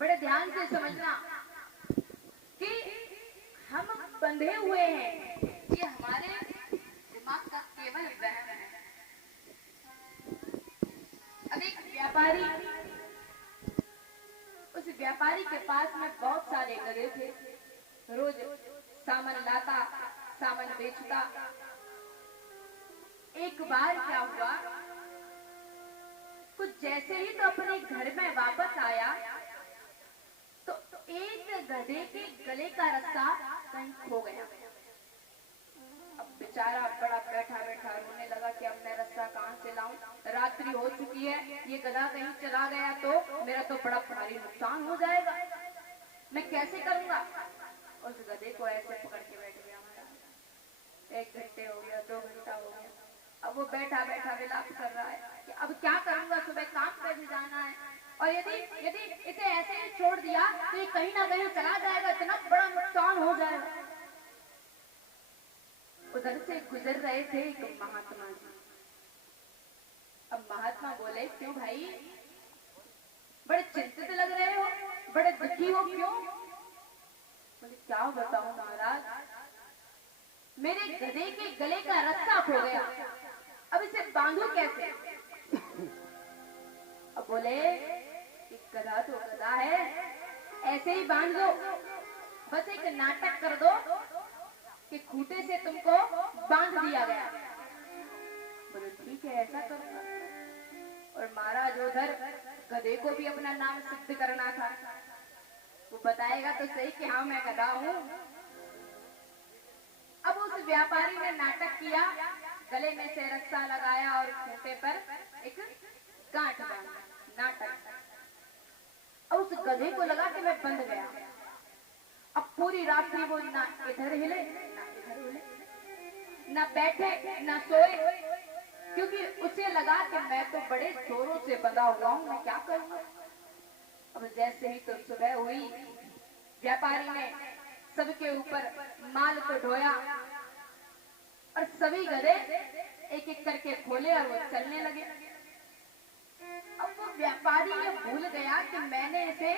बड़े ध्यान से समझना कि हम बंधे हुए हैं, ये हमारे दिमाग का केवल वहम है। अब एक व्यापारी, उस व्यापारी के पास में बहुत सारे गधे थे। रोज सामान लाता, सामान बेचता। एक बार क्या हुआ, कुछ जैसे ही तो अपने घर में वापस आया तो एक गधे के गले का रस्सा कहीं खो गया। अब बेचारा बड़ा बैठा बैठा रोने लगा कि अब मैं रस्सा कहां से लाऊं, रात्रि हो चुकी है, ये गधा कहीं चला गया तो मेरा तो बड़ा भारी नुकसान हो जाएगा, मैं कैसे करूंगा। उस गधे को ऐसे पकड़ के बैठ गया। एक घंटे हो गया, 2 घंटा हो गया, अब वो बैठा बैठा विलाप कर रहा है कि अब क्या करूंगा, सुबह काम पे भी जाना है, और यदि यदि इसे ऐसे ही छोड़ दिया तो ये कहीं ना कहीं चला जाएगा, इतना बड़ा नुकसान हो जाएगा। उधर से गुजर रहे थे एक महात्मा जी। अब महात्मा बोले, क्यों भाई, बड़े चिंतित लग रहे हो, बड़े दुखी हो, क्यों? बोले, क्या बताऊं महाराज, मेरे गधे के गले का रस्सा खो गया, अब इसे बांधू कैसे? अब बोले, गधा तो गधा है, ऐसे ही बांध दो, बस एक नाटक कर दो कि खूंटे से तुमको बांध दिया गया। बोले ठीक है, ऐसा करूंगा। और महाराज उधर गधे को भी अपना नाम सिद्ध करना था, वो बताएगा तो सही कि हाँ मैं गधा हूं। अब उस व्यापारी ने नाटक किया, गले में से रस्सा लगाया और खूंटे पर एक गांठ बांधा। नाटक। अब उस गधे को लगा कि मैं बंध गया। अब पूरी रात्रि वो ना इधर हिले ना इधर हिले, ना बैठे ना सोए, क्योंकि उसे लगा कि मैं तो बड़े जोरों से बंधा हुआ हूं, मैं क्या करूंगा। अब जैसे ही तो सुबह हुई, व्यापारी ने सबके ऊपर माल को ढोया और सभी गधे एक एक करके खोले और वो चलने लगे। अब वो व्यापारी ये भूल गया कि मैंने इसे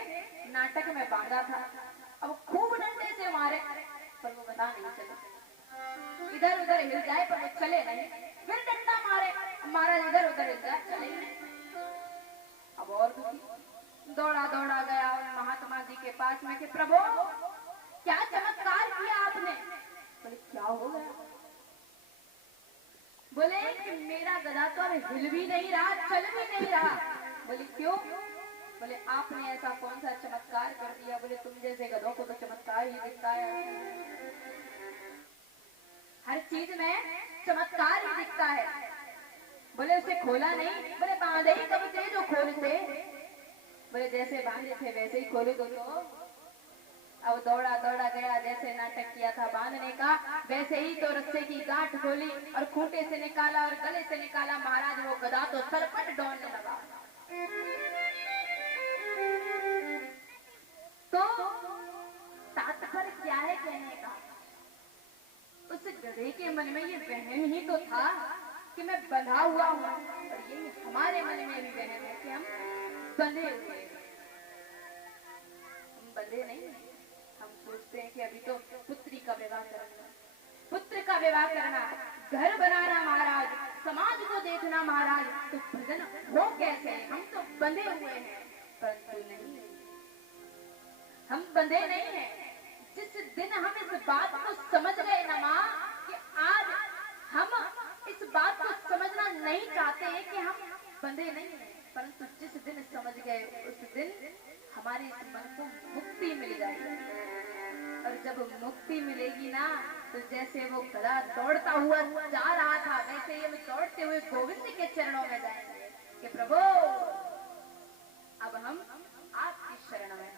नाटक में बांधा था। अब खूब डंडे से मारे पर वो गधा नहीं चले, इधर उधर हिल जाए पर वो चले नहीं, फिर डंडा मारे, महाराज इधर उधर हिल जाए, चले नहीं। अब और दुखी दौड़ा दौड़ा गया महात्मा जी के पास में कि प्रभु क्या चमत्कार किया आपने। बोले क्या हो गया? बोले कि मेरा गधा तो अब हिल भी नहीं रहा, चल भी नहीं रहा। बोले क्यों? बोले आपने ऐसा कौन सा चमत्कार कर दिया? बोले तुम जैसे गधों को तो चमत्कार ही दिखता है, हर चीज में चमत्कार ही दिखता है। बोले उसे खोला नहीं? बोले बांधे ही कब थे जो खोलते? बोले जैसे बांधे थे वैसे ही खोले तो। अब दौड़ा दौड़ा गया, जैसे नाटक किया था बांधने का वैसे ही तो रस्से की गांठ खोली और खूंटे से निकाला और गले से निकाला। महाराज वो गधा तो सरपट दौड़ने लगा। तो तात्पर्य क्या है कहने का? उस गधे के मन में ये वहम ही तो था कि मैं बंधा हुआ हूं, और ये हमारे मन में भी वहम है कि हम बंधे हुए हैं। हम बंधे नहीं, हम सोचते हैं कि अभी तो पुत्री का विवाह करना, पुत्र का विवाह करना, घर बनाना महाराज, समाज को देखना महाराज, तो भजन हो कैसे? हम तो बंधे हुए हैं। परंतु नहीं, हम बंधे नहीं हैं। जिस दिन हम इस बात को समझ गए ना मां कि आज हम इस बात को समझना नहीं चाहते हैं कि हम बंधे नहीं हैं, परंतु जिस दिन समझ गए उस दिन हमारे इस मन को मुक्ति मिल जाएगी। और जब मुक्ति मिलेगी ना, तो जैसे वो गधा दौड़ता हुआ जा रहा था वैसे ही हम दौड़ते हुए गोविंद के चरणों में जाएंगे कि प्रभु अब हम आपकी शरण में